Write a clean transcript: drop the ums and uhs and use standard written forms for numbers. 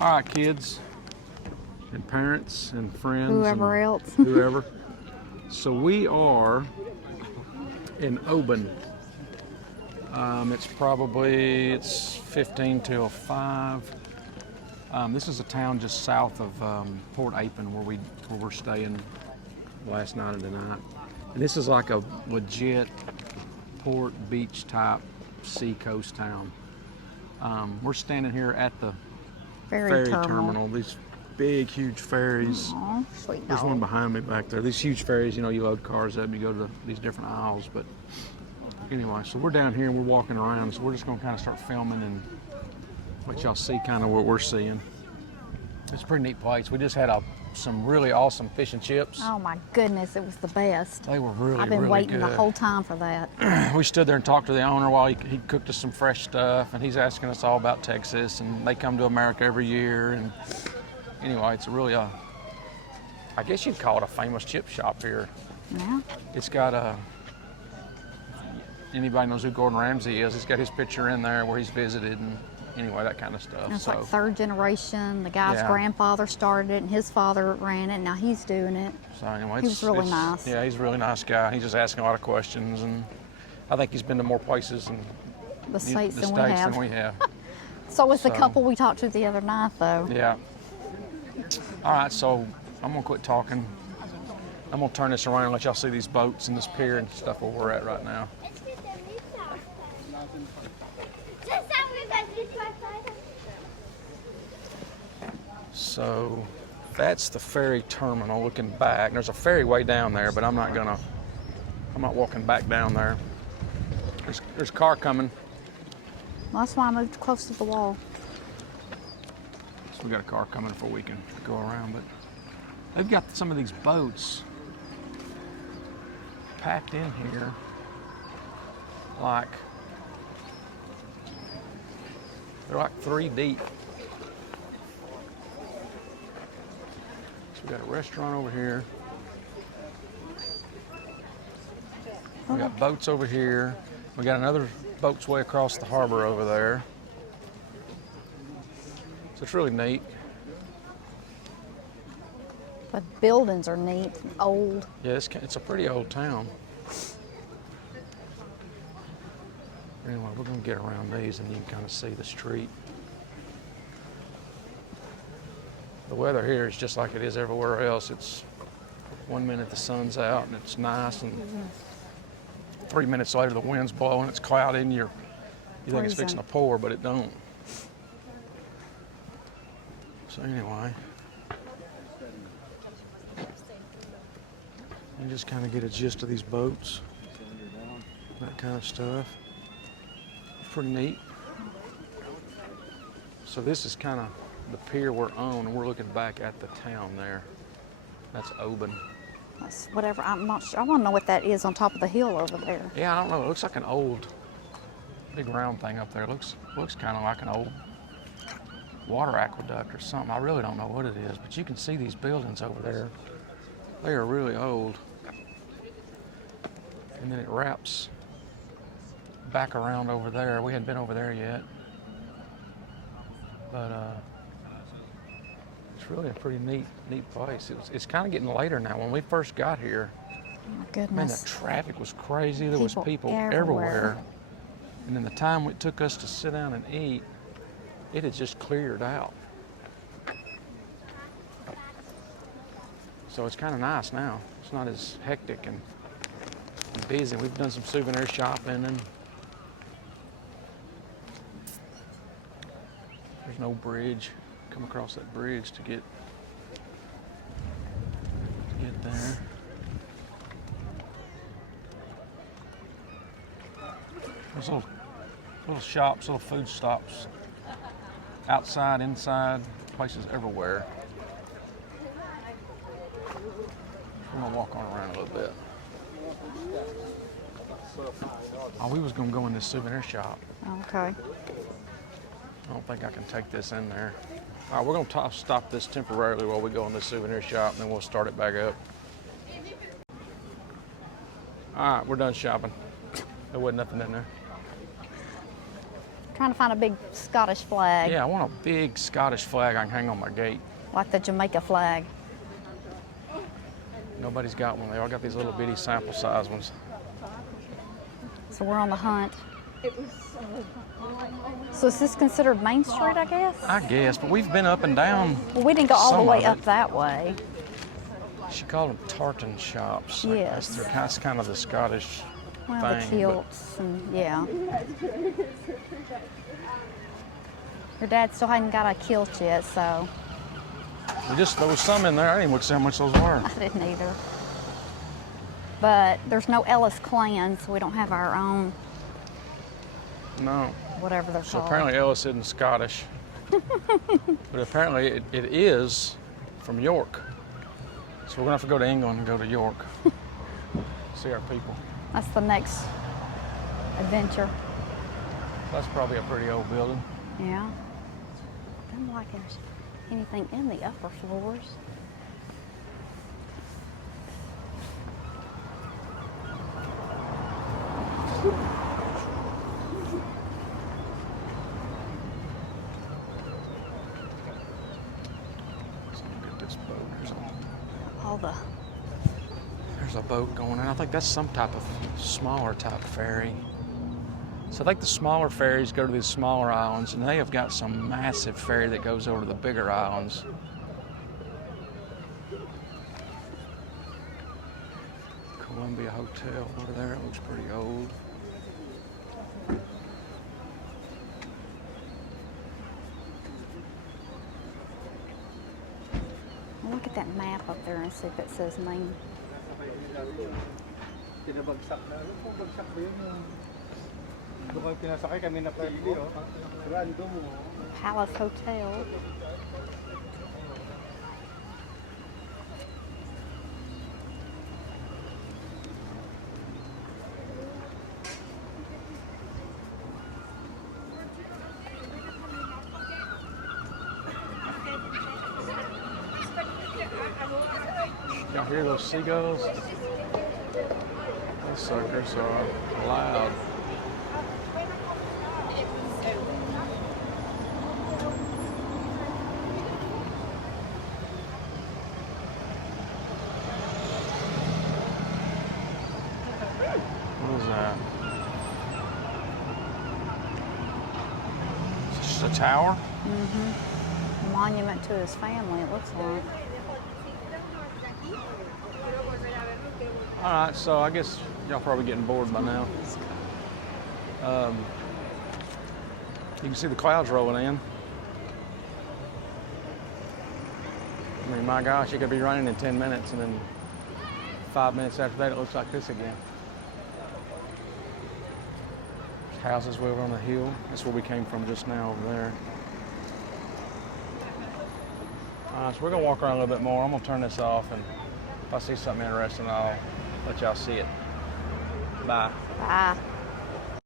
All right, kids and parents and friends Whoever and else. whoever. So we are in Oban. It's 15 till 5. This is a town just south of Port Apen where we're staying last night and tonight. And this is like a legit port beach type seacoast town. We're standing here at the ferry terminal. These big, huge ferries. Aw, sweet There's dog. one behind me back there. These huge ferries, you load cars up and you go to these different aisles. But anyway, so we're down here and we're walking around. So we're just going to kind of start filming and let y'all see kind of what we're seeing. It's a pretty neat place. We just had some really awesome fish and chips. Oh my goodness, it was the best. They were really, I've been really waiting good. the whole time for that. We stood there and talked to the owner while he cooked us some fresh stuff, and he's asking us all about Texas, and they come to America every year. And anyway, it's really I guess you'd call it a famous chip shop here. Yeah. It's got anybody knows who Gordon Ramsay is, he's got his picture in there where he's visited, and anyway, that kind of stuff. And it's like third generation. The guy's Yeah. grandfather started it, and his father ran it, and now he's doing it. So anyway, He was really nice. Yeah, he's a really nice guy. He's just asking a lot of questions, and I think he's been to more places in The states the than States we have. have. So was the So- couple we talked to the other night, though. Yeah. All right, so I'm gonna quit talking. I'm gonna turn this around and let y'all see these boats and this pier and stuff where we're at right now. So that's the ferry terminal looking back. There's a ferry way down there, but I'm not walking back down there. There's a car coming. Well, that's why I moved close to the wall. So we got a car coming before we can go around, but they've got some of these boats packed in here like they're like 3 deep. So we got a restaurant over here. We got boats over here. We got another boat's way across the harbor over there. So it's really neat. The buildings are neat and old. Yeah, it's a pretty old town. Anyway, we're going to get around these and you can kind of see the street. The weather here is just like it is everywhere else. It's 1 minute the sun's out and it's nice, and 3 minutes later the wind's blowing, it's cloudy, and you think it's fixing to pour, but it don't. So anyway, you just kind of get a gist of these boats, that kind of stuff. Pretty neat. So this is kind of the pier we're on, and we're looking back at the town there. That's Oban. That's whatever. I'm not sure. I want to know what that is on top of the hill over there. Yeah, I don't know. It looks like an old, big round thing up there. Looks kind of like an old water aqueduct or something. I really don't know what it is, but you can see these buildings over there. They are really old. And then it wraps back around over there. We hadn't been over there yet, but it's really a pretty neat place. It's kind of getting later now. When we first got here, Oh my goodness. man, that traffic was crazy. There was people everywhere. everywhere. And then the time it took us to sit down and eat, it had just cleared out. So it's kind of nice now. It's not as hectic and busy. We've done some souvenir shopping, and there's no bridge. Come across that bridge to get there. There's little shops, little food stops, outside, inside, places everywhere. I'm gonna walk on around a little bit. Oh, we was gonna go in this souvenir shop. Okay. I don't think I can take this in there. All right, we're gonna stop this temporarily while we go in this souvenir shop, and then we'll start it back up. All right, we're done shopping. There wasn't nothing in there. trying to find a big Scottish flag, Yeah, I want a big Scottish flag I can hang on my gate. like the Jamaica flag. Nobody's got one. They all got these little bitty sample size ones. So we're on the hunt. So is this considered Main Street, I guess? I guess, but we've been up and down. Well, we didn't go all some the way of up it. that way. She called them tartan shops. Yes. That's kind of the Scottish Well, thing. the but- kilts and yeah. Your dad still hadn't got a kilt yet, so There was some in there. I didn't even look see how much those were. I didn't either. But there's no Ellis clan, so we don't have our own, No. whatever they're So called. apparently Ellis isn't Scottish. But apparently it is from York. So we're gonna have to go to England and go to York. See our people. That's the next adventure. That's probably a pretty old building. Yeah. Doesn't like there's anything in the upper floors. So look at this boat. All the There's a boat going in. I think that's some type of smaller type ferry. So I think the smaller ferries go to these smaller islands, and they have got some massive ferry that goes over to the bigger islands. Columbia Hotel over there. It looks pretty old. look at that map up there and see if it says Maine. Tinabagsak na. Ano pong bagsak ba yun? Doon kayo pinasakay kami na ferry, oh. Random, oh. Palace Hotel. Y'all hear those seagulls? Those suckers are loud. What is that? Is this just a tower? Mm-hmm. Monument to his family, it looks like. All right, so I guess y'all probably getting bored by now. You can see the clouds rolling in. I mean, my gosh, it could be raining in 10 minutes, and then 5 minutes after that, it looks like this again. There's houses way over on the hill. That's where we came from just now over there. All right, so we're gonna walk around a little bit more. I'm gonna turn this off, and if I see something interesting, I'll let y'all see it. Bye. Bye.